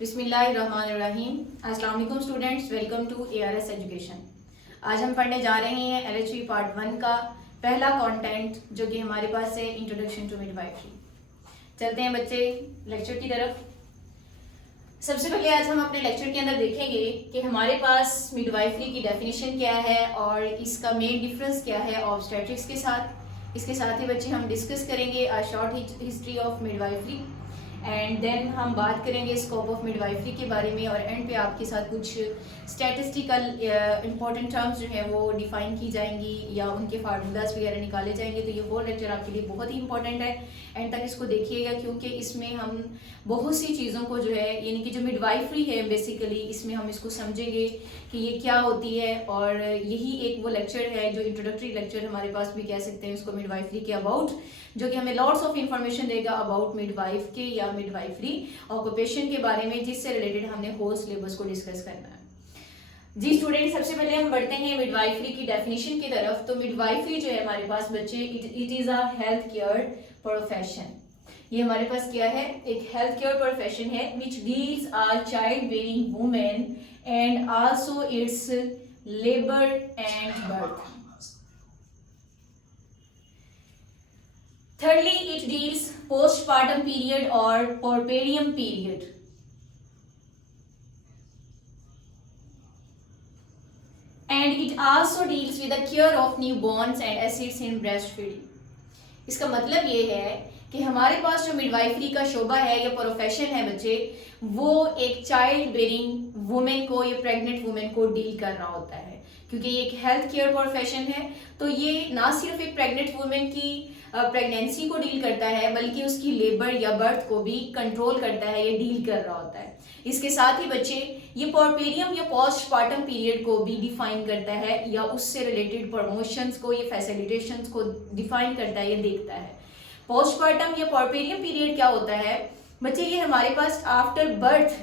बिस्मिल्लाहिर्रहमानिर्रहीम। अस्सलाम वालेकुम students, welcome to ARS education. आज हम पढ़ने जा रहे हैं LHV पार्ट 1 का पहला कंटेंट जो कि हमारे पास है इंट्रोडक्शन टू मिडवाइफरी। चलते हैं बच्चे लेक्चर की तरफ। सबसे पहले आज हम अपने लेक्चर के अंदर देखेंगे कि हमारे पास मिडवाइफरी की डेफिनेशन क्या है और इसका मेन डिफरेंस क्या है ऑब्स्टेट्रिक्स के साथ। इसके साथ ही बच्चे हम डिस्कस करेंगे a short history of midwifery and then हम बात करेंगे स्कोप ऑफ मिडवाइफरी के बारे में और एंड पे आपके साथ कुछ स्टैटिस्टिकल इंपॉर्टेंट टर्म्स जो है वो डिफाइन की जाएंगी या उनके फार्मूलाज वगैरह निकाले जाएंगे। तो ये होल लेक्चर आपके लिए बहुत ही इंपॉर्टेंट है, एंड तक इसको देखिएगा क्योंकि इसमें हम बहुत सी चीज़ों को जो है यानी कि जो मिडवाइफरी है बेसिकली इसमें हम इसको समझेंगे कि ये क्या होती है। और यही एक वो लेक्चर है जो इंट्रोडक्टरी लेक्चर हमारे पास भी कह सकते हैं उसको मिडवाइफरी के अबाउट, जो कि हमें लॉट्स ऑफ इंफॉर्मेशन देगा अबाउट मिडवाइफ के या मिडवाइफरी ऑक्यूपेशन के बारे में, जिससे रिलेटेड हमने होल सिलेबस को डिस्कस करना है। जी स्टूडेंट, सबसे पहले हम बढ़ते हैं मिडवाइफरी की डेफिनेशन की तरफ। तो मिडवाइफरी जो है हमारे पास बच्चे it is a health care profession. ये हमारे पास क्या है, एक हेल्थ केयर प्रोफेशन है which deals a child bearing women and also its labour and birth. Thirdly, it deals postpartum period or puerperium period. And it also deals with the care of newborns and assists in breastfeeding. इसका मतलब ये है कि हमारे पास जो midwifery का शोबा है या प्रोफेशन है बच्चे, वो एक चाइल्ड बेरिंग वुमेन को या प्रेग्नेंट वुमेन को डील कर रहा होता है। क्योंकि ये एक हेल्थ केयर प्रोफेशन है तो ये ना सिर्फ एक प्रेग्नेंट वुमेन की प्रेगनेंसी को डील करता है बल्कि उसकी लेबर या बर्थ को भी कंट्रोल करता है या डील कर रहा होता है। इसके साथ ही बच्चे ये पुएर्पेरियम या पोस्टपार्टम पीरियड को भी डिफाइन करता है या उससे रिलेटेड प्रमोशंस को या फैसिलिटेशंस को डिफाइन करता है या देखता है। पोस्टपार्टम या पुएर्पेरियम पीरियड क्या होता है बच्चे, ये हमारे पास आफ्टर बर्थ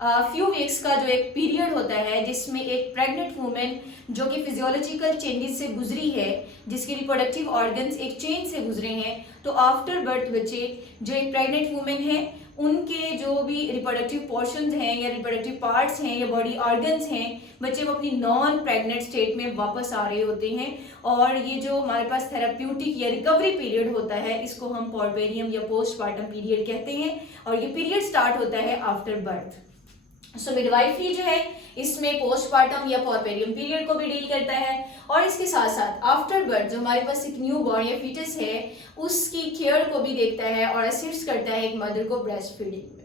फ्यू वीक्स का जो एक पीरियड होता है जिसमें एक प्रेग्नेंट वुमेन जो कि फिजियोलॉजिकल चेंजेस से गुजरी है, जिसके रिप्रोडक्टिव ऑर्गन्स एक चेंज से गुजरे हैं, तो आफ्टर बर्थ बच्चे जो एक प्रेग्नेंट वुमेन है उनके जो भी रिप्रोडक्टिव पोर्शंस हैं या रिप्रोडक्टिव पार्ट्स हैं या बॉडी ऑर्गन्स हैं बच्चे वो अपनी नॉन प्रेग्नेंट स्टेट में वापस आ रहे होते हैं। और ये जो हमारे पास थेराप्यूटिक या रिकवरी पीरियड होता है इसको हम पुएर्पेरियम या पोस्टपार्टम पीरियड कहते हैं और ये पीरियड स्टार्ट होता है आफ्टर बर्थ। सो मिडवाइफरी जो है इसमें पोस्टपार्टम या पुएर्पेरियम पीरियड को भी डील करता है और इसके साथ साथ आफ्टर बर्थ जो हमारे पास एक न्यू बॉर्न या फीटस है उसकी केयर को भी देखता है और असिस्ट करता है एक मदर को ब्रेस्ट फीडिंग में।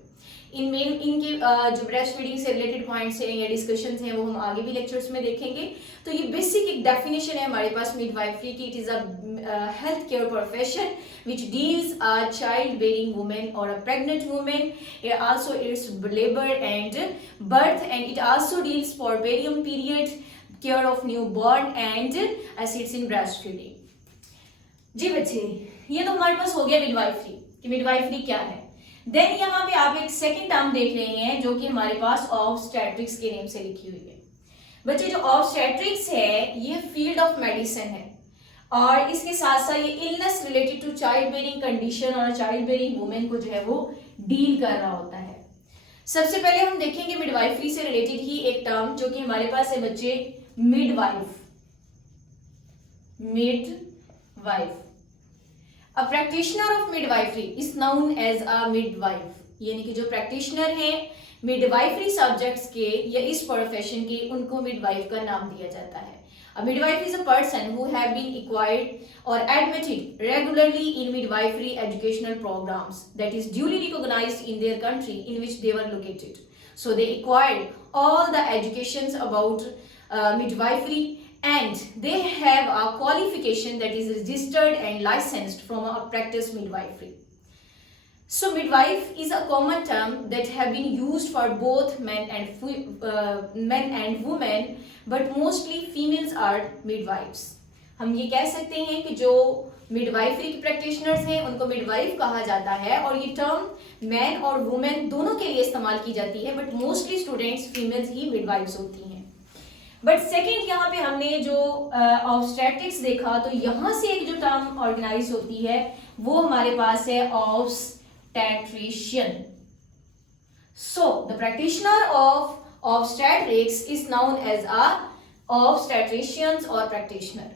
इनके जो ब्रेस्ट फीडिंग से रिलेटेड पॉइंट्स हैं या डिस्कशंस हैं वो हम आगे भी लेक्चर्स में देखेंगे। तो ये बेसिक एक डेफिनेशन है हमारे पास मिडवाइफरी की। It is a health care profession which deals a child bearing women और a pregnant women, also its labor and birth, and it also deals puerperium period, care of newborn and assists in breastfeeding। जी बच्चे, ये तो हमारे पास हो गया midwifery कि midwifery क्या है। देन यहाँ पे आप एक सेकंड टर्म देख रहे हैं जो कि हमारे पास ऑब्स्टेट्रिक्स के नेम से लिखी हुई है। बच्चे जो ऑब्स्टेट्रिक्स है ये फील्ड ऑफ मेडिसिन है और इसके साथ साथ ये illness related to child bearing condition और चाइल्ड बेरिंग वुमेन को जो है वो डील कर रहा होता है। सबसे पहले हम देखेंगे मिडवाइफरी से रिलेटेड ही एक टर्म जो कि हमारे पास है बच्चे midwife. Midwife, a practitioner of midwifery is known as a midwife, यानी कि जो प्रैक्टिशनर है मिडवाइफरी सब्जेक्ट्स के या इस प्रोफेशन के उनको मिडवाइफ का नाम दिया जाता है। A midwife is a person who have been acquired or admitted regularly in midwifery educational programs that is duly recognized in their country in which they were located. So they acquired all the educations about midwifery and they have a qualification that is registered and licensed from a practice midwifery. So midwife is a common term that have been used for both men and women, but mostly females are midwives. हम ये कह सकते हैं कि जो midwifery के practitioners हैं उनको मिडवाइफ कहा जाता है और ये टर्म मैन और वुमेन दोनों के लिए इस्तेमाल की जाती है, but mostly students females he midwives होती हैं। बट सेकेंड यहाँ पे हमने जो ऑब्स्टेट्रिक्स देखा तो यहाँ से एक जो टर्म ऑर्गेनाइज होती है वो हमारे पास है obstetrician. So the practitioner of obstetrics is known as a obstetricians और प्रैक्टिशनर।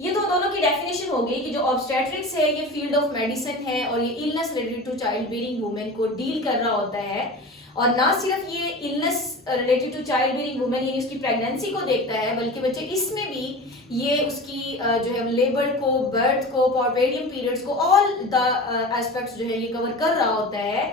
ये तो दोनों की डेफिनेशन हो गई कि जो ऑब्स्टेट्रिक्स है ये फील्ड ऑफ मेडिसिन है और ये illness related to child bearing women को डील कर रहा होता है। और ना सिर्फ ये illness related to child bearing women यानी उसकी प्रेगनेंसी को देखता है, बल्कि बच्चे इसमें भी ये उसकी जो है लेबर को, बर्थ को, पोर्पेरियम पीरियड्स को, ऑल द एस्पेक्ट्स जो है ये कवर कर रहा होता है।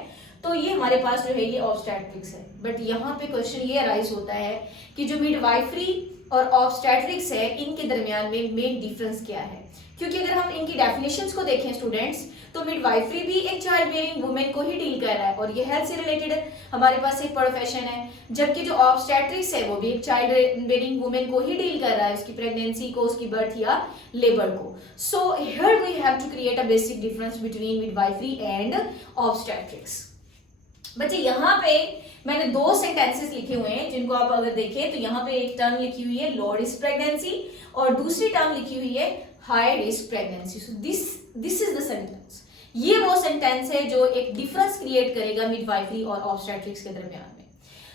तो ये हमारे पास जो है ये ऑब्स्टेट्रिक्स है। बट यहाँ पे क्वेश्चन ये अराइज होता है कि जो मिडवाइफरी और ऑब्स्टेट्रिक्स है इनके दरमियान में मेन डिफरेंस क्या है, क्योंकि अगर हम इनकी डेफिनेशंस को देखें स्टूडेंट्स, तो मिडवाइफरी भी एक चाइल्ड बेयरिंग वुमेन को ही डील कर रहा है और ये हेल्थ से रिलेटेड हमारे पास एक प्रोफेशन है, जबकि जो ऑब्स्टेट्रिक्स है वो भी एक चाइल्ड बेयरिंग वुमेन को ही डील कर रहा है, उसकी प्रेगनेंसी को, उसकी बर्थ या लेबर को। So here we have to create a basic difference between midwifery and obstetrics. बच्चे यहाँ पे मैंने दो सेंटेंसेस लिखे हुए हैं जिनको आप अगर देखें तो यहाँ पे एक टर्म लिखी हुई है लो रिस्क प्रेगनेंसी और दूसरी टर्म लिखी हुई है high risk pregnancy. So this is the sentence. ये वो सेंटेंस है जो एक डिफरेंस क्रिएट करेगा मिडवाइफरी और ऑब्स्टेट्रिक्स के दरमियान में।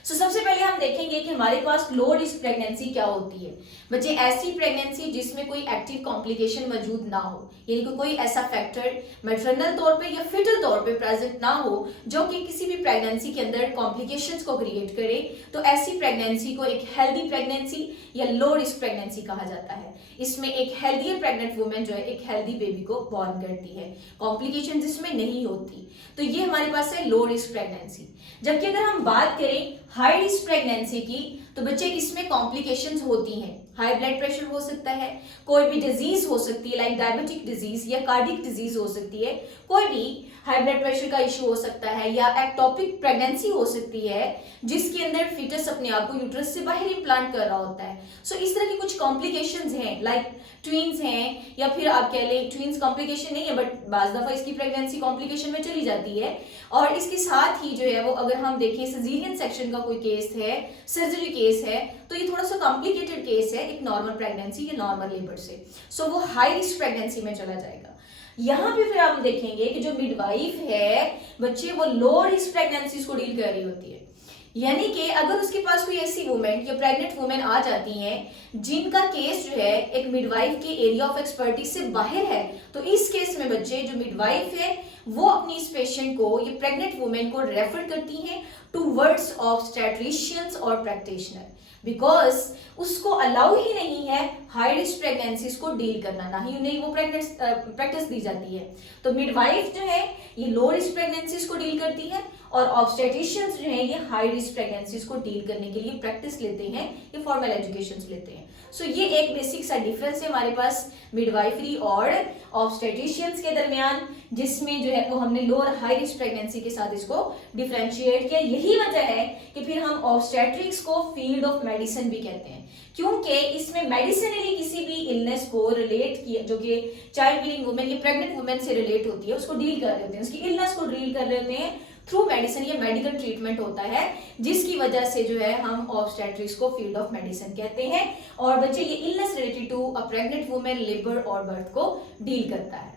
सो सबसे पहले हम देखेंगे कि हमारे पास लो रिस्क प्रेगनेंसी क्या होती है। बच्चे ऐसी प्रेगनेंसी जिसमें कोई एक्टिव कॉम्प्लिकेशन मौजूद ना हो, यानी कि कोई ऐसा फैक्टर मैटरनल तौर पे या फिटल तौर पे प्रेजेंट ना हो जो कि किसी भी प्रेगनेंसी के अंदर कॉम्प्लिकेशंस को क्रिएट करे, तो ऐसी प्रेगनेंसी को एक हेल्दी प्रेगनेंसी या लो रिस्क प्रेगनेंसी कहा जाता है। इसमें एक हेल्दी प्रेग्नेंट वुमेन जो है एक हेल्दी बेबी को बॉर्न करती है, कॉम्प्लिकेशन जिसमें नहीं होती, तो ये हमारे पास है लो रिस्क प्रेगनेंसी। जबकि अगर हम बात करें हाई रिस्क प्रेगनेंसी की, तो बच्चे इसमें कॉम्प्लिकेशंस होती हैं। हाई ब्लड प्रेशर हो सकता है, कोई भी डिजीज हो सकती है लाइक डायबिटिक डिजीज या कार्डियक डिजीज हो सकती है, कोई भी हाई ब्लड प्रेशर का इशू हो सकता है, या एक्टोपिक प्रेगनेंसी हो सकती है जिसके अंदर फीटस अपने आप को यूट्रस से बाहर इम्प्लांट कर रहा होता है। सो इस तरह की कुछ कॉम्प्लिकेशंस हैं लाइक ट्विंस हैं, या फिर आप कह लें ट्विंस कॉम्प्लिकेशन नहीं है बट बाज दफा इसकी प्रेगनेंसी कॉम्प्लिकेशन में चली जाती है। और इसके साथ ही जो है वो अगर हम देखें सिजेरियन सेक्शन का कोई केस है, सर्जरी केस है, तो ये थोड़ा सा कॉम्प्लिकेटेड केस है एक नॉर्मल प्रेगनेंसी या नॉर्मल लेबर से। सो वो हाई रिस्क प्रेगनेंसी में चला जाएगा। यहाँ पे फिर आप देखेंगे कि जो मिडवाइफ है बच्चे वो लो रिस्क प्रेगनेंसीज को डील कर रही होती है, यानी कि अगर उसके पास कोई ऐसी वुमेन या प्रेग्नेंट वुमेन आ जाती हैं जिनका केस जो है एक मिडवाइफ के एरिया ऑफ एक्सपर्टीज से बाहर है, तो इस केस में बच्चे जो मिडवाइफ है वो अपनी इस पेशेंट को, ये प्रेग्नेंट वुमेन को रेफर करती हैं टूवर्ड्स ऑब्स्टेट्रिशियंस और प्रैक्टिशनर, बिकॉज उसको अलाउ ही नहीं है हाई रिस्क प्रेगनेंसीज को डील करना, ना ही उन्हें वो प्रैक्टिस दी जाती है। तो मिडवाइफ जो है ये लो रिस्क प्रेगनेंसीज को डील करती है और ऑब्स्टेट्रिशियंस जो है ये हाई रिस्क प्रेगनेंसीज को डील करने के लिए प्रैक्टिस लेते हैं, ये फॉर्मल एजुकेशन लेते हैं। सो ये एक बेसिक सा डिफरेंस है हमारे पास मिडवाइफरी और ऑब्स्टेट्रिशियंस के दरमियान, जिसमें जो है वो हमने लो और हाई रिस्क प्रेगनेंसी के साथ इसको डिफरेंशिएट किया। यही वजह है कि फिर हम ऑब्स्टेट्रिक्स को फील्ड ऑफ मेडिसिन भी कहते हैं, क्योंकि इसमें मेडिसिनली किसी भी इलनेस को रिलेट किया जो कि चाइल्ड बेयरिंग वुमेन या प्रेग्नेंट वुमेन से रिलेट होती है उसको डील कर रहे होते हैं, उसकी इलनेस को डील कर रहे होते हैं थ्रू मेडिसिन या मेडिकल ट्रीटमेंट होता है, जिसकी वजह से जो है हम ऑब्स्टेट्रिक्स को फील्ड ऑफ मेडिसिन कहते हैं। और बच्चे ये illness related to a pregnant women, labour और बर्थ को डील करता है।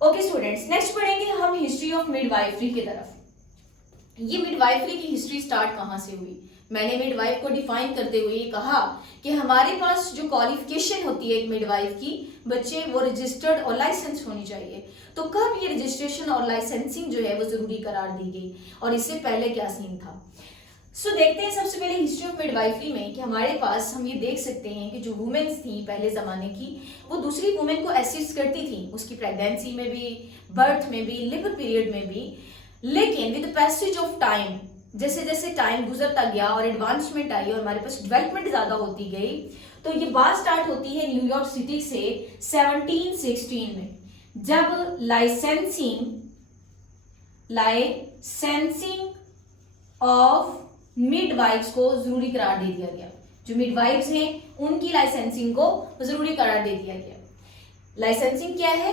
ओके स्टूडेंट्स, नेक्स्ट पढ़ेंगे हम हिस्ट्री ऑफ मिडवाइफरी की तरफ। ये मिडवाइफरी की हिस्ट्री स्टार्ट कहाँ से हुई? मैंने मिडवाइफ को डिफाइन करते हुए ये कहा कि हमारे पास जो क्वालिफिकेशन होती है एक मिडवाइफ की, बच्चे वो रजिस्टर्ड और लाइसेंस होनी चाहिए। तो कब ये रजिस्ट्रेशन और लाइसेंसिंग जो है वो जरूरी करार दी गई और इससे पहले क्या सीन था? सो देखते हैं सबसे पहले हिस्ट्री ऑफ मिडवाइफरी में कि हमारे पास हम ये देख सकते हैं कि जो वुमेन्स थी पहले जमाने की, वो दूसरी वुमेन को असिस्ट करती थी उसकी प्रेगनेंसी में भी, बर्थ में भी, लेबर पीरियड में भी। लेकिन with the passage of time, जैसे जैसे टाइम गुजरता गया और एडवांसमेंट आई और हमारे पास डेवलपमेंट ज्यादा होती गई, तो ये बात स्टार्ट होती है न्यूयॉर्क सिटी से 1716 में, जब लाइसेंसिंग ऑफ मिडवाइफ्स को जरूरी करार दे दिया गया। जो मिडवाइफ्स हैं उनकी लाइसेंसिंग को जरूरी करार दे दिया गया। लाइसेंसिंग क्या है?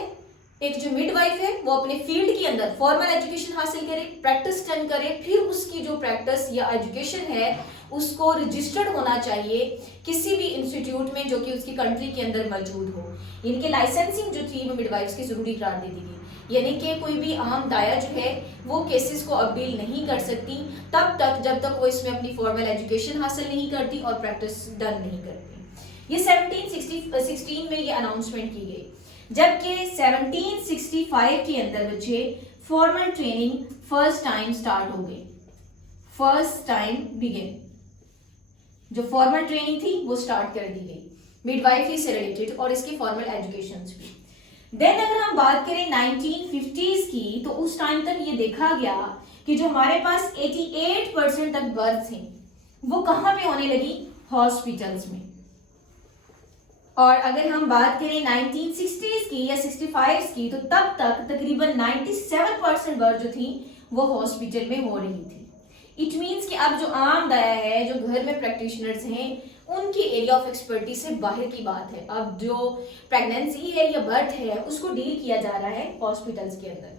एक जो मिडवाइफ है वो अपने फील्ड के अंदर फॉर्मल एजुकेशन हासिल करे, प्रैक्टिस टर्न करे, फिर उसकी जो प्रैक्टिस या एजुकेशन है उसको रजिस्टर्ड होना चाहिए किसी भी इंस्टीट्यूट में जो कि उसकी कंट्री के अंदर मौजूद हो। इनके लाइसेंसिंग जो थी वो मिडवाइफ्स की जरूरी करार दे दी गई। यानी कि कोई भी आम दाया जो है वो केसेस को अपील नहीं कर सकती तब तक जब तक वो इसमें अपनी फॉर्मल एजुकेशन हासिल नहीं करती और प्रैक्टिस डन नहीं करती। ये 1716 में ये अनाउंसमेंट की गई, जबकि 1765 के अंदर बच्चे formal training first time start हो गई, फर्स्ट टाइम बिगिन, जो फॉर्मल ट्रेनिंग थी वो स्टार्ट कर दी गई मिडवाइफरी से रिलेटेड और इसके फॉर्मल एजुकेशंस भी। देन अगर हम बात करें 1950s की, तो उस टाइम तक ये देखा गया कि जो हमारे पास 88% तक बर्थ थे वो कहाँ पे होने लगी, हॉस्पिटल्स में। और अगर हम बात करें 1960s की या 65s की, तो तब तक तकरीबन 97% बर्थ जो थी वो हॉस्पिटल में हो रही थी। इट मीन्स कि अब जो आम दाया है, जो घर में प्रैक्टिशनर्स हैं, उनकी एरिया ऑफ एक्सपर्टीज से बाहर की बात है। अब जो प्रेगनेंसी है या बर्थ है उसको डील किया जा रहा है हॉस्पिटल्स के अंदर।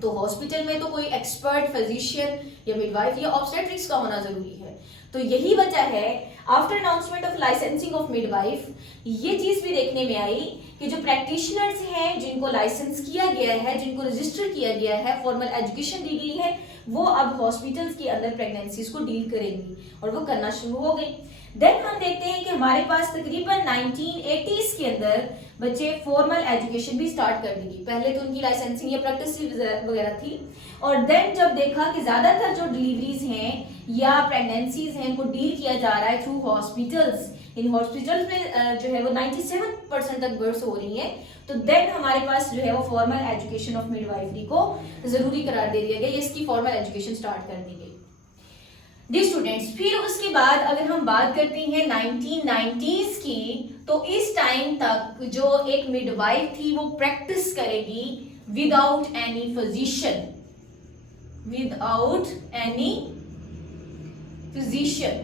तो हॉस्पिटल में तो कोई एक्सपर्ट फिजिशियन या मिडवाइफ या ऑब्स्टेट्रिक्स का होना जरूरी है। तो यही वजह है after announcement of licensing of midwife ये चीज भी देखने में आई कि जो प्रैक्टिशनर्स हैं जिनको लाइसेंस किया गया है, जिनको रजिस्टर किया गया है, फॉर्मल एजुकेशन दी गई है, वो अब हॉस्पिटल्स के अंदर प्रेगनेंसीज को डील करेंगी और वो करना शुरू हो गई। देन हम देखते हैं कि हमारे पास तकरीबन 1980s के अंदर बच्चे फॉर्मल एजुकेशन भी स्टार्ट कर दी गई। पहले तो उनकी लाइसेंसिंग या प्रैक्टिस वगैरह थी, और देन जब देखा कि ज्यादातर जो डिलीवरीज हैं या प्रेगनेंसीज हैं उनको डील किया जा रहा है थ्रू हॉस्पिटल्स, इन हॉस्पिटल्स में जो है वो 97% तक बर्थ हो रही है, तो देन हमारे पास जो है वो फॉर्मल एजुकेशन ऑफ मिडवाइफरी को जरूरी करार दे दिया गया, इसकी फॉर्मल एजुकेशन स्टार्ट कर दी गई। डी स्टूडेंट्स, फिर उसके बाद अगर हम बात करते हैं 1990s की, तो इस टाइम तक जो एक मिडवाइफ थी वो प्रैक्टिस करेगी without any physician, without any physician,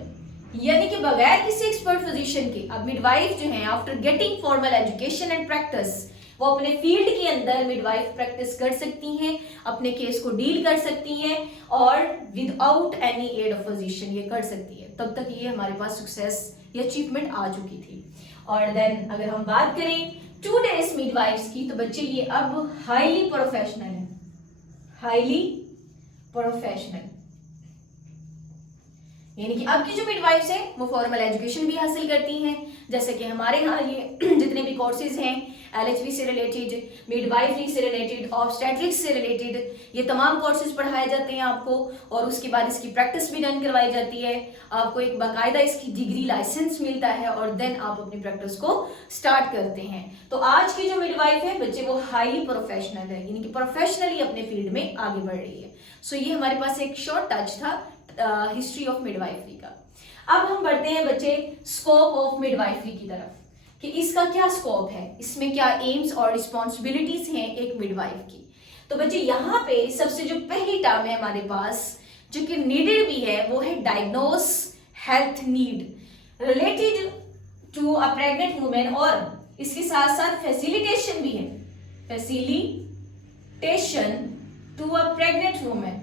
यानी कि बगैर किसी एक्सपर्ट फिजिशियन के। अब मिडवाइफ जो है after getting formal education and practice वो अपने फील्ड के अंदर मिडवाइफ प्रैक्टिस कर सकती हैं, अपने केस को डील कर सकती हैं और without any ad of physician ये कर सकती है। तब तक ये हमारे पास सक्सेस या अचीवमेंट आ चुकी थी। और देन अगर हम बात करें टुडेस मिडवाइफ्स की, तो बच्चे ये अब हाईली प्रोफेशनल है, हाईली प्रोफेशनल, यानी कि अब की जो मिडवाइफ्स हैं वो फॉर्मल एजुकेशन भी हासिल करती हैं। जैसे कि हमारे यहाँ ये जितने भी कोर्सेज हैं LHV से रिलेटेड, मिडवाइफरी से रिलेटेड, ऑब्स्टेट्रिक्स से रिलेटेड, ये तमाम कोर्सेज पढ़ाए जाते हैं आपको, और उसके बाद इसकी प्रैक्टिस भी डन करवाई जाती है। आपको एक बाकायदा इसकी डिग्री लाइसेंस मिलता है और देन आप अपनी प्रैक्टिस को स्टार्ट करते हैं। तो आज की जो मिडवाइफ है बच्चे वो हाईली प्रोफेशनल है, यानी कि प्रोफेशनली अपने फील्ड में आगे बढ़ रही है। सो ये हमारे पास एक शॉर्ट टच था हिस्ट्री ऑफ मिडवाइफरी का। अब हम बढ़ते हैं बच्चे स्कोप ऑफ मिडवाइफरी की तरफ कि इसका क्या स्कोप है, इसमें क्या एम्स और रिस्पॉन्सिबिलिटीज हैं एक मिडवाइफ की। तो बच्चे यहाँ पे सबसे जो पहली टर्म है हमारे पास जो कि नीडेड भी है वो है diagnose health need related to a pregnant women, और इसके साथ साथ फैसिलिटेशन भी है, facilitation to a pregnant women.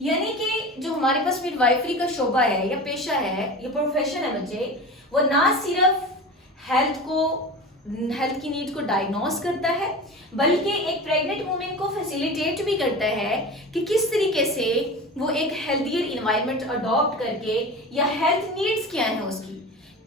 यानी कि जो हमारे पास मिडवाइफरी का शोबा है या पेशा है या प्रोफेशन है बच्चे, वो ना सिर्फ हेल्थ की नीड को डायग्नोस करता है बल्कि एक प्रेग्नेंट वुमेन को फैसिलिटेट भी करता है कि किस तरीके से वो एक हेल्थियर इन्वायरमेंट अडॉप्ट करके, या हेल्थ नीड्स क्या है उसकी,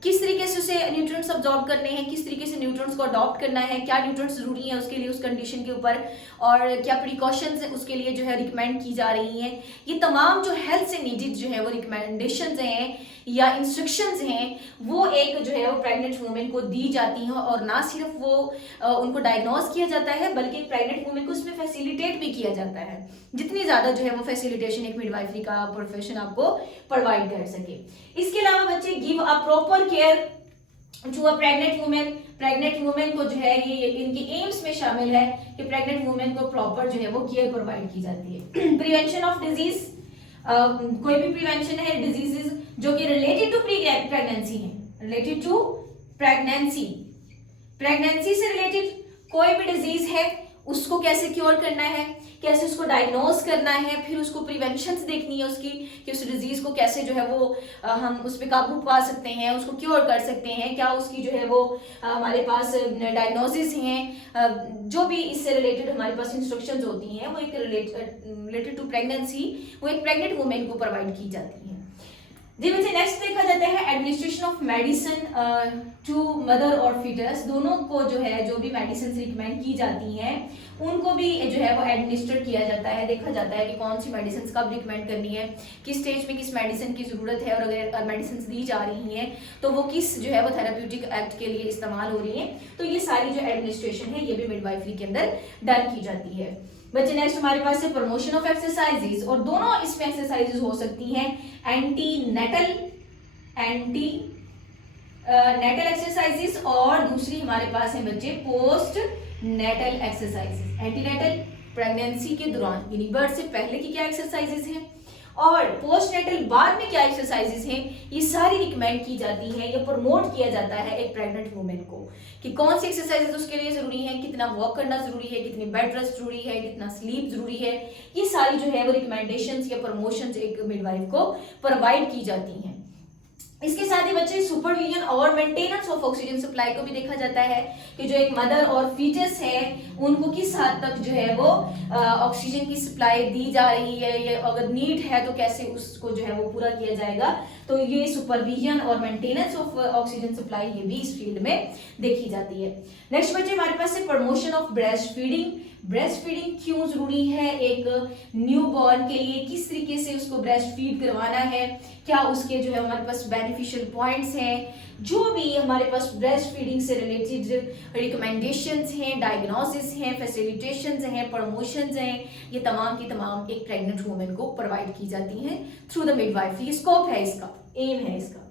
किस तरीके से उसे न्यूट्रिएंट्स अब्सॉर्ब करने हैं, किस तरीके से न्यूट्रिएंट्स को अडॉप्ट करना है, क्या न्यूट्रिएंट्स जरूरी हैं उसके लिए उस कंडीशन के ऊपर, और क्या प्रिकॉशंस उसके लिए जो है रिकमेंड की जा रही हैं। ये तमाम जो हेल्थ से नीडेड जो है वो रिकमेंडेशंस हैं या इंस्ट्रक्शंस हैं वो एक जो है वो प्रेग्नेंट वुमेन को दी जाती हैं, और ना सिर्फ वो उनको डायग्नोस किया जाता है बल्कि प्रेग्नेंट वुमेन को उसमें फैसिलिटेट भी किया जाता है, जितनी ज्यादा जो है वो फैसिलिटेशन एक मिडवाइफरी का प्रोफेशन आपको प्रोवाइड कर सके। इसके अलावा बच्चे give a proper care to a pregnant women, pregnant women को जो है ये इनकी एम्स में शामिल है कि प्रेग्नेंट वुमेन को प्रॉपर जो है वो केयर प्रोवाइड की जाती है। प्रिवेंशन ऑफ डिजीज, कोई भी प्रिवेंशन है डिजीजेस जो कि रिलेटेड टू प्रेगनेंसी है, रिलेटेड टू प्रेगनेंसी, प्रेगनेंसी से रिलेटेड कोई भी डिजीज है उसको कैसे क्योर करना है, कैसे उसको डायग्नोज करना है, फिर उसको प्रिवेंशन देखनी है उसकी कि उस डिजीज को कैसे जो है वो हम उस पर काबू पा सकते हैं, उसको क्योर कर सकते हैं, क्या उसकी जो है वो हमारे पास डायग्नोसिस हैं, जो भी इससे रिलेटेड हमारे पास इंस्ट्रक्शंस होती हैं वो एक रिलेटेड टू प्रेगनेंसी वो एक प्रेग्नेंट वुमेन को प्रोवाइड की जाती है। जी बच्चे नेक्स्ट देखा जाता है administration of medicine to mother और फीटस। दोनों को जो है जो भी मेडिसिन रिकमेंड की जाती हैं उनको भी जो है वो एडमिनिस्टर किया जाता है। देखा जाता है कि कौन सी मेडिसिन कब रिकमेंड करनी है, किस स्टेज में किस मेडिसिन की जरूरत है, और अगर मेडिसिन दी जा रही हैं तो वो किस जो है वो थेराप्यूटिक एक्ट के लिए इस्तेमाल हो रही है। तो ये सारी जो एडमिनिस्ट्रेशन है ये भी मिडवाइफरी के अंदर डन की जाती है। बच्चे नेक्स्ट हमारे पास है प्रमोशन ऑफ एक्सरसाइजेज, और दोनों इसमें एक्सरसाइजेज हो सकती हैं एंटी नेटल एक्सरसाइजेज, और दूसरी हमारे पास है बच्चे post natal exercises. Antenatal pregnancy के दौरान यानी बर्थ से पहले की क्या एक्सरसाइजेज हैं और पोस्ट नेटल बाद में क्या एक्सरसाइजेज हैं, ये सारी रिकमेंड की जाती है या प्रमोट किया जाता है एक प्रेग्नेंट वुमेन को कि कौन सी एक्सरसाइजेज उसके लिए जरूरी है, कितना वॉक करना जरूरी है, कितनी बेड रेस्ट जरूरी है, कितना स्लीप जरूरी है। ये सारी जो है वो रिकमेंडेशंस या प्रमोशंस एक मिडवाइफ को प्रोवाइड की जाती हैं। इसके साथ ही बच्चे सुपरविजन और मेंटेनेंस ऑफ ऑक्सीजन सप्लाई को भी देखा जाता है कि जो एक मदर और फीटस है उनको किस हद तक जो है वो ऑक्सीजन की सप्लाई दी जा रही है, या अगर नीड है तो कैसे उसको जो है वो पूरा किया जाएगा। तो ये सुपरविजन और मेंटेनेंस ऑफ ऑक्सीजन सप्लाई ये भी इस फील्ड में देखी जाती है। नेक्स्ट बच्चे हमारे पास है promotion of breast feeding. Breast feeding क्यों जरूरी है एक न्यू बॉर्न के लिए, किस तरीके से उसको ब्रेस्ट फीड करवाना है, क्या उसके जो है हमारे पास बेनिफिशियल पॉइंट्स हैं, जो भी हमारे पास ब्रेस्ट फीडिंग से रिलेटेड रिकमेंडेशंस हैं, डायग्नोसिस हैं, फैसिलिटेशंस हैं, प्रमोशंस हैं, ये तमाम की तमाम एक प्रेग्नेंट वुमेन को प्रोवाइड की जाती हैं थ्रू द मिडवाइफरी। स्कोप है इसका, एम है इसका।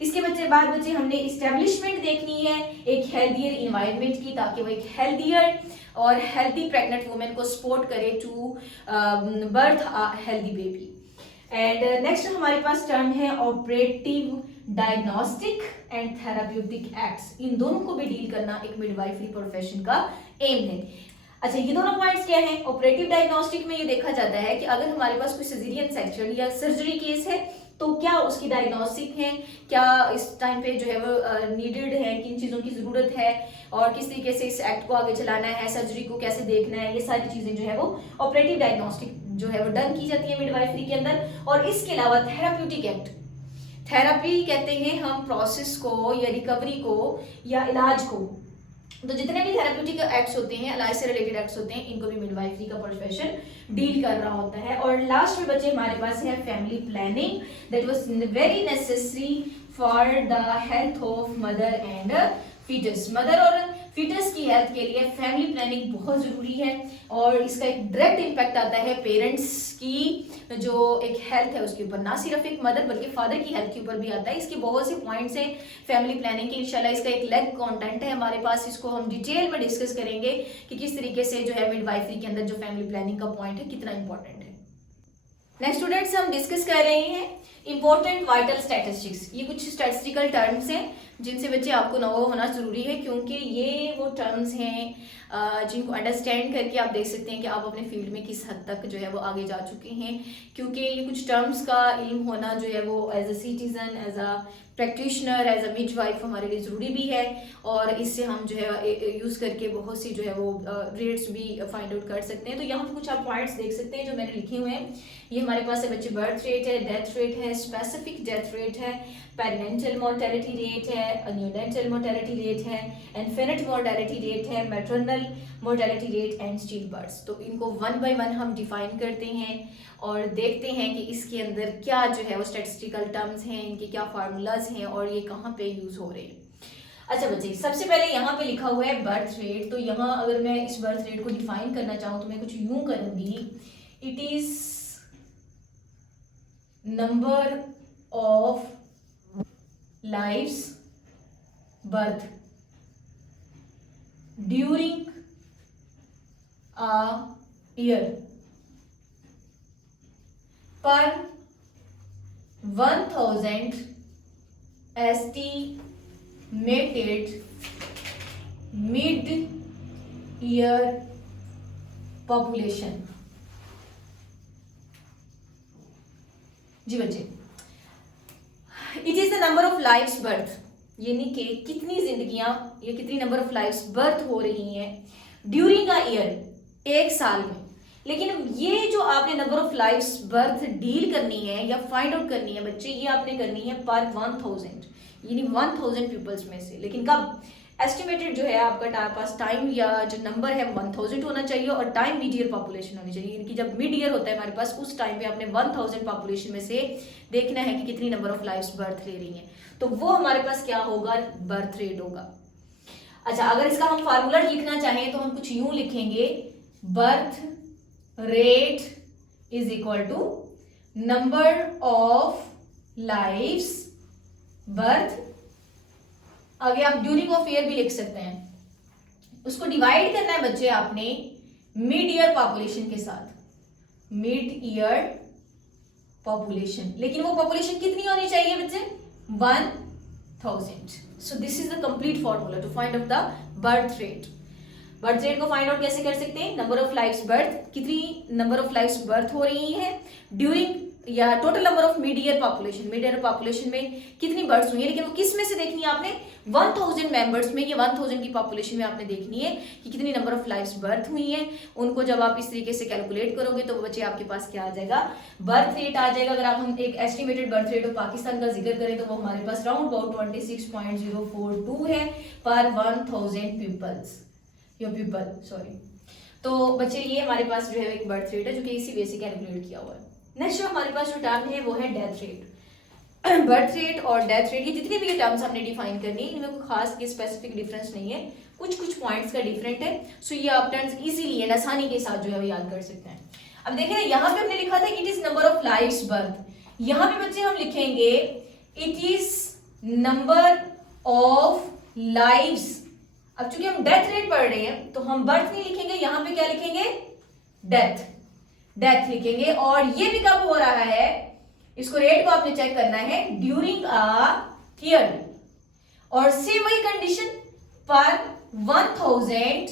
इसके बाद बच्चे हमने इस्टेब्लिशमेंट देखनी है एक हेल्थियर इन्वायरमेंट की, ताकि वो एक हेल्थियर और हेल्थी प्रेग्नेंट वुमेन को सपोर्ट करे to birth healthy baby. And next हमारे पास टर्म है operative diagnostic and therapeutic acts. इन दोनों को भी डील करना एक मिडवाइफरी प्रोफेशन का एम है। अच्छा, ये दोनों पॉइंट्स क्या हैं? ऑपरेटिव डायग्नोस्टिक में ये देखा जाता है कि अगर हमारे पास कोई सिजेरियन सेक्शन या सर्जरी केस है तो क्या उसकी डायग्नोस्टिक है, क्या इस टाइम पे जो है वो नीडेड है, किन चीज़ों की ज़रूरत है और किस तरीके से इस एक्ट को आगे चलाना है, सर्जरी को कैसे देखना है, ये सारी चीज़ें जो है वो ऑपरेटिव डायग्नोस्टिक जो है वो डन की जाती है मिडवाइफरी के अंदर। और इसके अलावा थेराप्यूटिक एक्ट, थेरापी कहते हैं हम प्रोसेस को या रिकवरी को या इलाज को। तो जितने भी थेराप्यूटिक एक्ट्स होते हैं, इलाज से रिलेटेड एक्ट्स होते हैं, इनको भी मिडवाइफरी का प्रोफेशन डील कर रहा होता है। और लास्ट में बच्चे हमारे पास है family planning, that was very necessary for the health of mother and foetus. Mother और फीटस की हेल्थ के लिए फैमिली प्लानिंग बहुत जरूरी है और इसका एक डायरेक्ट इम्पैक्ट आता है पेरेंट्स की जो एक हेल्थ है उसके ऊपर, ना सिर्फ एक मदर बल्कि फादर की हेल्थ के ऊपर भी आता है। इसके बहुत से पॉइंट्स हैं फैमिली प्लानिंग के, इंशाल्लाह इसका एक लेग कंटेंट है हमारे पास, इसको हम डिटेल में डिस्कस करेंगे कि किस तरीके से जो है मिडवाइफरी के अंदर जो फैमिली प्लानिंग का पॉइंट है कितना इंपॉर्टेंट है। नेक्स्ट स्टूडेंट्स हम डिस्कस कर रहे हैं इंपॉर्टेंट वाइटल स्टैटिस्टिक्स। ये कुछ स्टैटिस्टिकल टर्म्स हैं जिनसे बच्चे आपको नो होना जरूरी है, क्योंकि ये वो टर्म्स हैं जिनको अंडरस्टैंड करके आप देख सकते हैं कि आप अपने फील्ड में किस हद तक जो है वो आगे जा चुके हैं। क्योंकि ये कुछ टर्म्स का इल्म होना जो है वो as a citizen, as a practitioner, as a midwife हमारे लिए ज़रूरी भी है और इससे हम जो है यूज़ करके बहुत सी जो है वो रेट्स भी फाइंड आउट कर सकते हैं। तो यहाँ पर कुछ आप पॉइंट्स देख सकते हैं जो मैंने लिखे हुए हैं। ये हमारे पास है बच्चे बर्थ रेट है, डेथ रेट है, स्पेसिफिक डेथ रेट है, पेरिनेंटल मोर्टेलिटी रेट है, न्यूनेंटल मोर्टेलिटी रेट है, इन्फेंट मोर्टेलिटी रेट है, maternal mortality rate and still birth. तो इनको वन बाय वन हम डिफाइन करते हैं और देखते हैं कि इसके अंदर क्या जो है वो स्टैटिस्टिकल टर्म्स हैं, इनके क्या फार्मूलाज हैं और ये कहाँ पे यूज़ हो रहे हैं। अच्छा बच्चे, सबसे पहले यहाँ पे लिखा हुआ है बर्थ रेट। तो यहाँ अगर मैं इस बर्थ रेट को डिफाइन करना चाहूँ तो मैं कुछ यूं करूँगी, it is number of lives birth during a year per 1000 estimated mid-year population. जी बच्चे, it is the number of lives birth, यानी कि कितनी जिंदगियां या कितनी नंबर ऑफ लाइव्स बर्थ हो रही हैं ड्यूरिंग अ ईयर, एक साल में। लेकिन ये जो आपने number of lives birth deal करनी है या फाइंड आउट करनी है बच्चे, ये आपने करनी है पर 1000, यानी 1000 पीपल्स में से। लेकिन कब? एस्टिमेटेड जो है आपका पास टाइम या जो नंबर है 1000 होना चाहिए और टाइम मिड ईयर पॉपुलेशन होनी चाहिए, यानी कि जब मिड ईयर होता है हमारे पास उस टाइम पे आपने 1000 पॉपुलेशन में से देखना है कि कितनी नंबर ऑफ लाइव्स बर्थ ले रही हैं, तो वो हमारे पास क्या होगा? बर्थ रेट होगा। अच्छा, अगर इसका हम फार्मूला लिखना चाहें तो हम कुछ यूं लिखेंगे, birth rate is equal to number of lives birth, आगे आप ड्यूरिंग ऑफ ईयर भी लिख सकते हैं। उसको डिवाइड करना है बच्चे आपने मिड ईयर पॉपुलेशन के साथ, मिड ईयर पॉपुलेशन। लेकिन वो पॉपुलेशन कितनी होनी चाहिए बच्चे? 1000। So this is the complete formula to find out the birth rate. Birth rate को फाइंड आउट कैसे कर सकते हैं? नंबर ऑफ लाइव्स बर्थ, कितनी नंबर ऑफ लाइव्स बर्थ हो रही है ड्यूरिंग, या total number of mid year population, mid year population में कितनी बर्थ हुई है। लेकिन वो किस में से देखनी है आपने? 1000 मेंबर्स में, ये 1000 की पॉपुलेशन में आपने देखनी है कि कितनी नंबर ऑफ लाइव्स बर्थ हुई हैं। उनको जब आप इस तरीके से कैलकुलेट करोगे तो बच्चे आपके पास क्या आ जाएगा? बर्थ रेट आ जाएगा। अगर आप हम एक estimated birth rate of Pakistan का जिक्र करें तो वो हमारे पास राउंड अबाउट 26.042 है पर 1000 पीपल्स, योर पीपल, सॉरी। तो बच्चे ये हमारे पास जो है एक बर्थ रेट है जो कि इसी वे से कैलकुलेट किया हुआ है। नेक्स्ट जो हमारे पास जो टर्म है वो है डेथ रेट। बर्थ रेट और डेथ रेट, ये जितने भी ये टर्म्स हमने डिफाइन करनी है इनमें कोई खास के स्पेसिफिक डिफरेंस नहीं है, कुछ पॉइंट्स का डिफरेंट है। सो ये आप टर्म्स इजीली एंड आसानी के साथ जो है वो याद कर सकते हैं। अब देखें, यहाँ पे हमने लिखा था it is number of lives birth, यहाँ पे बच्चे हम लिखेंगे it is number of lives. अब चूंकि हम डेथ रेट पढ़ रहे हैं तो हम बर्थ नहीं लिखेंगे, यहाँ पे क्या लिखेंगे? डेथ, डेथ लिखेंगे। और ये भी कब हो रहा है, इसको रेट को आपने चेक करना है ड्यूरिंग अ ईयर। और सेम वही कंडीशन पर 1000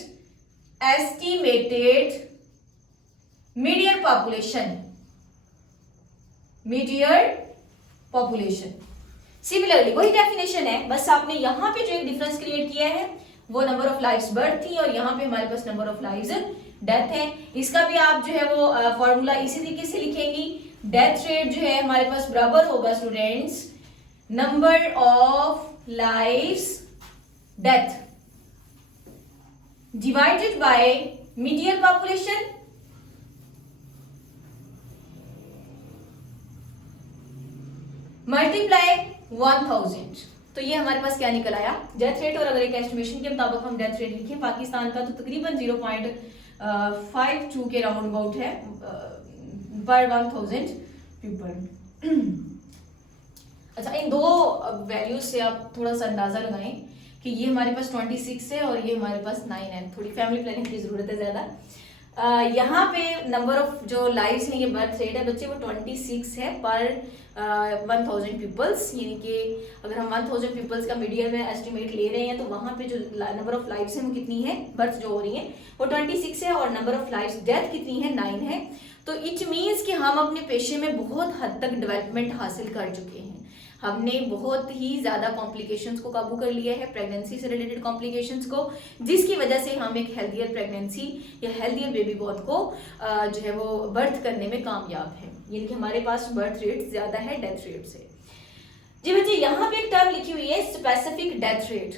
estimated mid year population, mid year population. Similarly वही डेफिनेशन है, बस आपने यहां पे जो एक डिफरेंस क्रिएट किया है वो नंबर ऑफ लाइव्स बर्थ थी और यहाँ पे हमारे पास नंबर ऑफ लाइव्स डेथ है। इसका भी आप जो है वो फॉर्मूला इसी तरीके से लिखेंगी। डेथ रेट जो है हमारे पास बराबर होगा students number of lives death divided by mid year population multiply 1000। तो ये हमारे पास क्या निकल आया? Death rate. और अगर एक एस्टिमेशन के मुताबिक हम डेथ रेट लिखें पाकिस्तान का तो तकरीबन 0.52 के राउंड अबाउट है पर 1000 पीपल। अच्छा, इन दो वैल्यूज से आप थोड़ा सा अंदाजा लगाएं कि ये हमारे पास 26 है और ये हमारे पास 9 है। थोड़ी फैमिली प्लानिंग की जरूरत है ज्यादा। यहाँ पे नंबर ऑफ जो लाइव्स हैं, ये बर्थ रेट है बच्चे वो 26 है पर 1000 पीपल्स, यानी कि अगर हम 1000 पीपल्स का मीडियम में एस्टिमेट ले रहे हैं तो वहाँ पे जो नंबर ऑफ लाइव्स हैं वो कितनी है, बर्थ जो हो रही है वो 26 है और नंबर ऑफ लाइव्स डेथ कितनी है? 9 है। तो इट मीन्स कि हम अपने पेशे में बहुत हद तक डेवलपमेंट हासिल कर चुके हैं। हमने बहुत ही ज्यादा कॉम्प्लिकेशंस को काबू कर लिया है, प्रेगनेंसी से रिलेटेड कॉम्प्लिकेशंस को, जिसकी वजह से हम एक हेल्थियर प्रेगनेंसी या हेल्थियर बेबी बॉर्न को जो है वो बर्थ करने में कामयाब है। यानी कि हमारे पास बर्थ रेट ज्यादा है डेथ रेट से। जी बच्चे, यहाँ पे एक टर्म लिखी हुई है स्पेसिफिक डेथ रेट।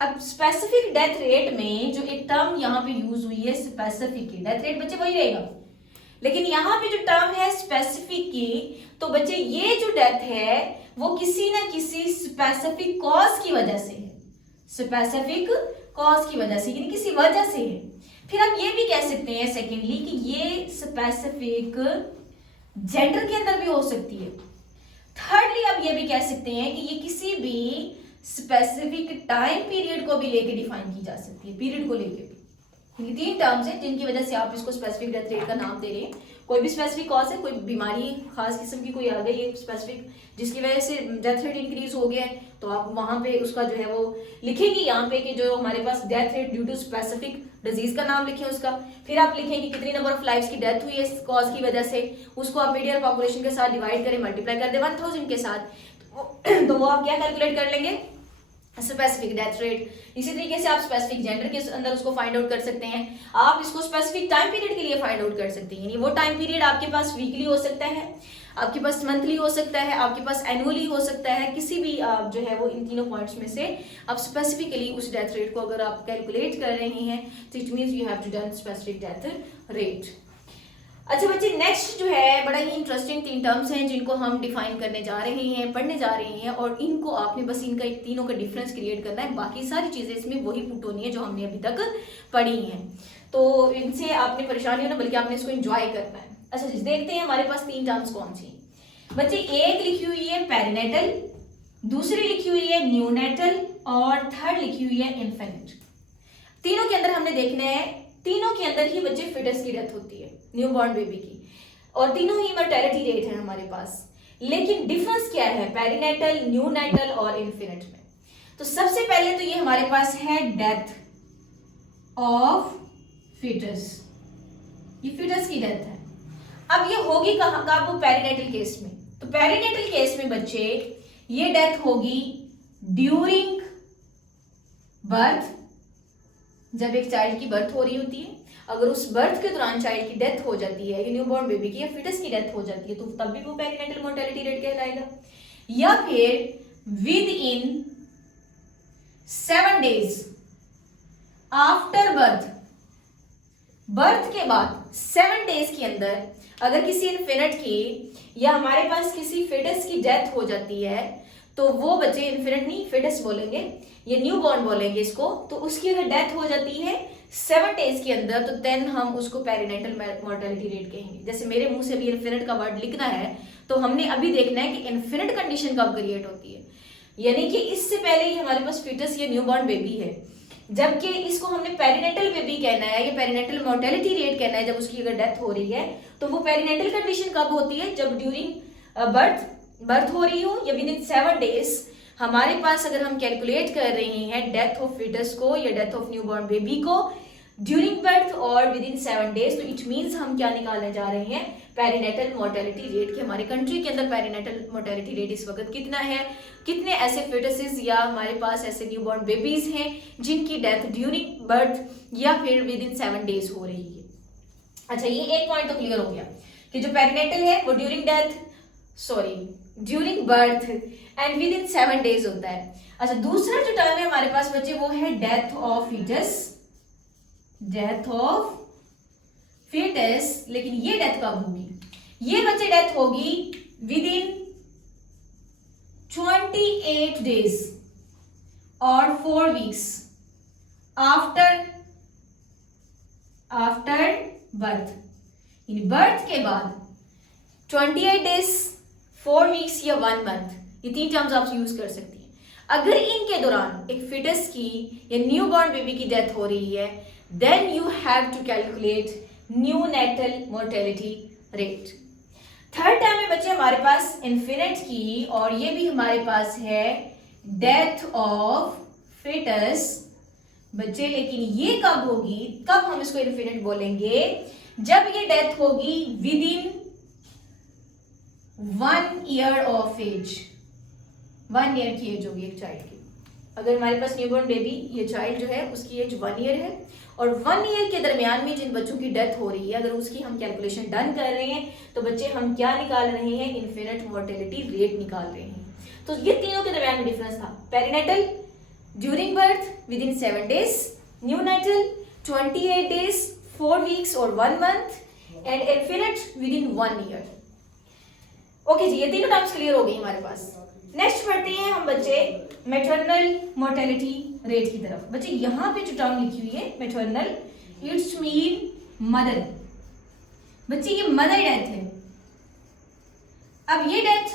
अब स्पेसिफिक डेथ रेट में जो एक टर्म यहाँ पे यूज हुई है स्पेसिफिक की, डेथ रेट बच्चे वही रहेगा लेकिन यहाँ पे जो टर्म है स्पेसिफिक की, तो बच्चे ये जो डेथ है वो किसी ना किसी स्पेसिफिक कॉज की वजह से है, स्पेसिफिक कॉज की वजह से, यानी किसी वजह से है। फिर हम ये भी कह सकते हैं सेकेंडली कि ये स्पेसिफिक जेंडर के अंदर भी हो सकती है। थर्डली अब ये भी कह सकते हैं कि ये किसी भी स्पेसिफिक टाइम पीरियड को भी लेके डिफाइन की जा सकती है, पीरियड को लेके भी। ये 3 टर्म्स हैं जिनकी वजह से आप इसको स्पेसिफिक डेथ रेट का नाम दे रहे हैं। कोई भी स्पेसिफिक कॉज है, कोई बीमारी खास किस्म की कोई आ गई है स्पेसिफिक जिसकी वजह से डेथ रेट इंक्रीज हो गया है, तो आप वहां पे उसका जो है वो लिखेंगे यहाँ पे कि जो हमारे पास death rate due to specific disease का नाम लिखें उसका, फिर आप लिखें कि कितनी नंबर ऑफ लाइव्स की डेथ हुई है इस कॉज की वजह से, उसको आप मीडियन पॉपुलेशन के साथ डिवाइड करें, मल्टीप्लाई कर दे 1000 के साथ, तो वो आप क्या कैलकुलेट कर लेंगे, स्पेसिफिक डेथ रेट। इसी तरीके से आप स्पेसिफिक जेंडर के अंदर उसको फाइंड आउट कर सकते हैं। आप इसको स्पेसिफिक टाइम पीरियड के लिए फाइंड आउट कर सकते हैं, यानी वो टाइम पीरियड आपके पास वीकली हो सकता है, आपके पास मंथली हो सकता है, आपके पास एनुअली हो सकता है, किसी भी आप जो है वो इन तीनों पॉइंट्स में से आप स्पेसिफिकली उस डेथ रेट को अगर आप कैलकुलेट कर रहे हैं तो it means you have to done specific death rate. अच्छा बच्चे, नेक्स्ट जो है बड़ा ही इंटरेस्टिंग 3 टर्म्स हैं जिनको हम डिफाइन करने जा रहे हैं, पढ़ने जा रहे हैं, और इनको आपने बस इनका एक तीनों का डिफरेंस क्रिएट करना है, बाकी सारी चीजें इसमें वही पुट होनी है जो हमने अभी तक पढ़ी हैं, तो इनसे आपने परेशानी होना बल्कि आपने इसको एंजॉय करना है। अच्छा जी, देखते हैं हमारे पास 3 टर्म्स कौन सी बच्चे। एक लिखी हुई है पेरिनेटल, दूसरी लिखी हुई है न्यूनेटल और थर्ड लिखी हुई है इन्फेंट। तीनों के अंदर हमने देखना है, तीनों के अंदर ही बच्चे फिटस की डेथ होती है, न्यूबॉर्न बेबी की, और तीनों ही मॉर्टेलिटी रेट है हमारे पास, लेकिन डिफरेंस क्या है पेरिनेटल, न्यूनेटल और इन्फेंट में। तो सबसे पहले तो ये हमारे पास है डेथ ऑफ फिटस, ये फिटस की डेथ है। अब ये होगी कहाँ का, वो पेरिनेटल केस में। तो पेरिनेटल केस में बच्चे ये डेथ होगी ड्यूरिंग बर्थ, जब एक चाइल्ड की बर्थ हो रही होती है, अगर उस बर्थ के दौरान चाइल्ड की डेथ हो जाती है, न्यूबॉर्न बेबी की या फिटस की डेथ हो जाती है, तो तब भी वो पेरिनेटल मोर्टेलिटी रेट कहलाएगा। या फिर with in 7 days after birth, birth के बाद 7 डेज के अंदर अगर किसी इन्फेनेट की या हमारे पास किसी फिटस की डेथ हो जाती है, तो वो बच्चे, इन्फेनेट नहीं फिटस बोलेंगे, ये न्यू बॉर्न बोलेंगे इसको, तो उसकी अगर डेथ हो जाती है 7 डेज के अंदर, तो देन हम उसको पेरिनेटल मोर्टेलिटी रेट कहेंगे। जैसे मेरे मुंह से भी इन्फिनिट का वर्ड लिखना है, तो हमने अभी देखना है कि इन्फिनिट कंडीशन कब क्रिएट होती है, यानी कि इससे पहले ही हमारे पास फिटस या न्यूबॉर्न बेबी है, जबकि इसको हमने पेरिनेटल बेबी कहना है या पेरिनेटल मोर्टेलिटी रेट कहना है जब उसकी अगर डेथ हो रही है। तो वो पेरिनेटल कंडीशन कब होती है, जब ड्यूरिंग बर्थ हो रही हो या विद इन 7 डेज हमारे पास अगर हम कैलकुलेट कर रहे हैं डेथ ऑफ फिटस को या डेथ ऑफ न्यूबॉर्न बेबी को ड्यूरिंग बर्थ और विद इन 7 डेज, तो इट मींस हम क्या निकालने जा रहे हैं, पेरिनेटल मोर्टेलिटी रेट। कि हमारे कंट्री के अंदर पेरिनेटल मोर्टेलिटी रेट इस वक्त कितना है, कितने ऐसे फिटसेस या हमारे पास ऐसे न्यूबॉर्न बेबीज हैं जिनकी डेथ ड्यूरिंग बर्थ या फिर विद इन 7 डेज हो रही है। अच्छा, ये एक पॉइंट तो क्लियर हो गया कि जो पेरिनेटल है वो during birth and with in 7 days होता है। अच्छा, दूसरा जो टर्म है हमारे पास बच्चे वो है death of foetus, death of foetus. लेकिन ये डेथ कब होगी, ये बच्चे डेथ होगी विद इन 28 डेज और 4 वीक्स आफ्टर बर्थ। बर्थ के बाद 28 डेज, 4 वीक्स या 1 मंथ, ये 3 टर्म्स आप यूज कर सकती हैं। अगर इनके दौरान एक फिटस की या न्यू बॉर्न बेबी की डेथ हो रही है, then you have to calculate neonatal mortality rate. Third term में बच्चे हमारे पास इन्फिनिट की, और ये भी हमारे पास है डेथ ऑफ फिटस बच्चे। लेकिन ये कब होगी, कब हम इसको इन्फिनिट बोलेंगे, जब ये डेथ होगी within 1 year of age, 1 year की एज होगी एक चाइल्ड की। अगर हमारे पास न्यूबॉर्न बेबी, ये चाइल्ड जो है उसकी एज 1 ईयर है, और 1 ईयर के दरमियान में जिन बच्चों की डेथ हो रही है, अगर उसकी हम कैलकुलेशन डन कर रहे हैं, तो बच्चे हम क्या निकाल रहे हैं, इन्फिनिट मोर्टेलिटी रेट निकाल रहे हैं। तो ये तीनों के दरमियान में डिफरेंस था, perinatal during birth within 7 days, neonatal 28 days, 4 weeks और 1 month, and infinite within 1 year. Okay जी, ये तीनों टर्म्स क्लियर हो गई हमारे पास। नेक्स्ट पढ़ते हैं हम बच्चे मैटरनल मोर्टेलिटी रेट की तरफ। बच्चे यहाँ पे जो टर्म लिखी हुई है मैटरनल, इट्स मीन मदर। बच्चे ये मदर डेथ है। अब ये डेथ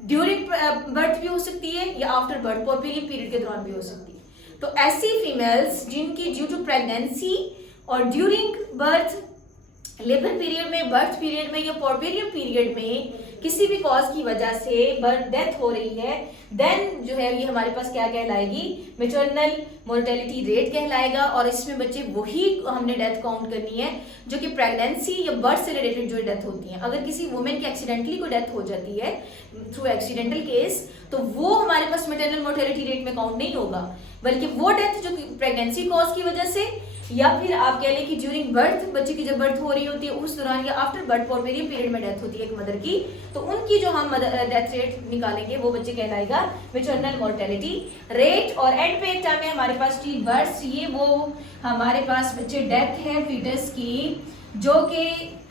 ड्यूरिंग बर्थ भी हो सकती है या आफ्टर बर्थ, पोर्पेरियम पीरियड के दौरान भी हो सकती है। तो ऐसी फीमेल्स जिनकी ड्यू टू प्रेगनेंसी और ड्यूरिंग बर्थ लेबर पीरियड में, बर्थ पीरियड में या पोर्पेरियम पीरियड में किसी भी कॉज की वजह से बर्थ डेथ हो रही है, देन जो है ये हमारे पास क्या कहलाएगी, मैटरनल मोर्टेलिटी रेट कहलाएगा। और इसमें बच्चे वही हमने डेथ काउंट करनी है जो कि प्रेगनेंसी या बर्थ से रिलेटेड जो डेथ होती है। अगर किसी वुमेन की एक्सीडेंटली कोई डेथ हो जाती है थ्रू एक्सीडेंटल केस, तो वो हमारे पास मैटरनल मोर्टेलिटी रेट में काउंट नहीं होगा, बल्कि वो डेथ जो प्रेगनेंसी कॉज की वजह से या फिर आप कह लें कि ड्यूरिंग बर्थ, बच्चे की जब बर्थ हो रही होती है उस दौरान, या आफ्टर बर्थ पोर्पेरियम पीरियड में डेथ होती है एक मदर की, तो उनकी जो हम डेथ रेट निकालेंगे वो बच्चे कहलाएगा मैटरनल मोर्टेलिटी रेट। और एंड पे एक टाइम में हमारे पास स्टिल बर्थ, ये वो हमारे पास बच्चे डेथ है फीटस की जो कि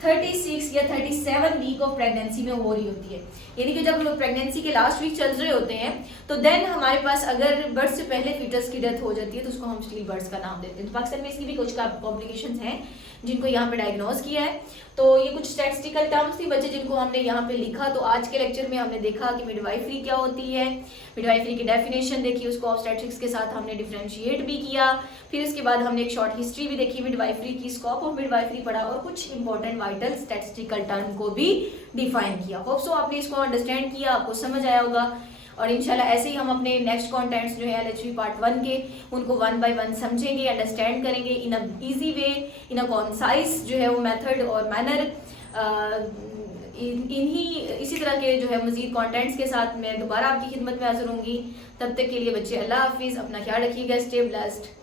36 या 37 वीक ऑफ प्रेगनेंसी में हो रही होती है। यानी कि जब लोग प्रेगनेंसी के लास्ट वीक चल रहे होते हैं तो देन हमारे पास अगर बर्थ से पहले फीटस की डेथ हो जाती है तो उसको हम स्टिल बर्थ का नाम देते हैं। तो पाकिस्तान में इसकी भी कुछ कॉम्प्लिकेशंस हैं जिनको यहाँ पे डायग्नोज किया है। तो ये कुछ स्टैटिस्टिकल टर्म्स थी बच्चे जिनको हमने यहाँ पे लिखा। तो आज के लेक्चर में हमने देखा कि मिडवाइफरी क्या होती है, मिडवाइफरी की डेफिनेशन देखी, उसको ऑब्स्टेट्रिक्स के साथ हमने डिफरेंशिएट भी किया, फिर इसके बाद हमने एक शॉर्ट हिस्ट्री भी देखी मिडवाइफरी की, स्कोप ऑफ मिडवाइफरी पढ़ा और कुछ इंपॉर्टेंट वाइटल स्टैटिस्टिकल टर्म को भी डिफाइन किया। होप सो आपने इसको अंडरस्टैंड किया, आपको समझ आया होगा। और इंशाल्लाह ऐसे ही हम अपने नेक्स्ट कंटेंट्स जो है LHV पार्ट 1 के उनको 1 बाय 1 समझेंगे, अंडरस्टैंड करेंगे इन a easy way, in a concise जो है वो मेथड और मैनर। इसी तरह के जो है मजीद कंटेंट्स के साथ मैं दोबारा आपकी खिदमत में हाजिर होंगी। तब तक के लिए बच्चे अल्लाह हाफिज़, अपना ख्याल रखिएगा, स्टे ब्लेस्ड।